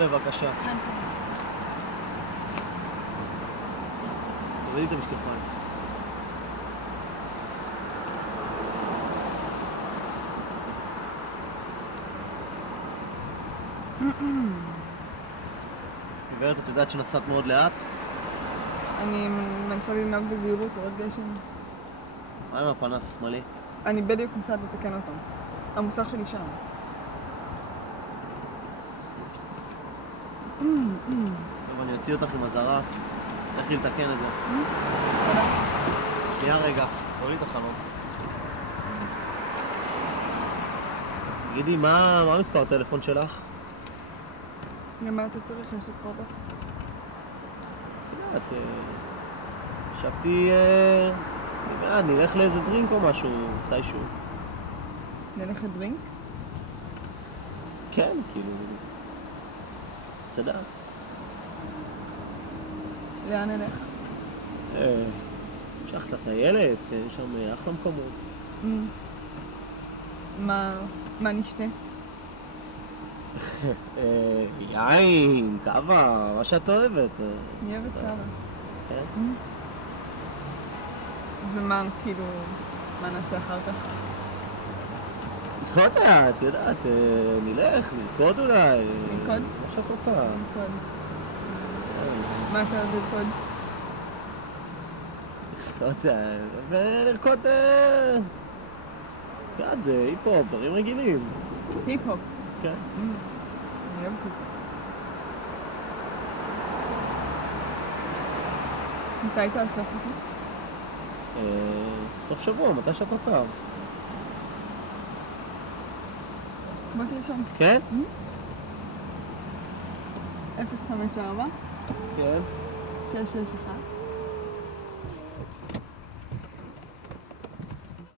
בבקשה. כן, כן. תורידי את המשקפיים. גברת, את יודעת שנסעת מאוד לאט? אני מנסה לנהוג בזהירות, עוד גשם. מה עם הפנס השמאלי? אני בדיוק נוסעת לתקן אותו. המוסך שלי שם. טוב, אני אוציא אותך עם הזרה. לכי לתקן את זה. תודה. שנייה רגע, תורידי את החלום. תגידי, מה מספר הטלפון שלך? למה אתה צריך? יש לי פרוטו. את יודעת, חשבתי, נלך לאיזה דרינק או משהו, מתישהו. נלך לדרינק? כן, כאילו, את יודעת. לאן נלך? המשכת לטיילת, יש שם אחלה מקומות. מה נשתה? יין, קאבה, מה שאת אוהבת. אני אוהבת קאבה. כן? ומה, כאילו, מה נעשה אחר כך? לא יודע, את יודעת, נלך, נרקוד אולי. נרקוד? מה שאת רוצה. נרקוד. מה אתה אוהב לרקוד? לא יודע, ונרקוד, יד, היפ-הופ, דברים רגילים. היפ-הופ. כן. אני אוהבת את זה. מתי אתה אוסף אותי? סוף שבוע, מתי שאת רוצה. בוא תרשום. כן? 054 כן. 661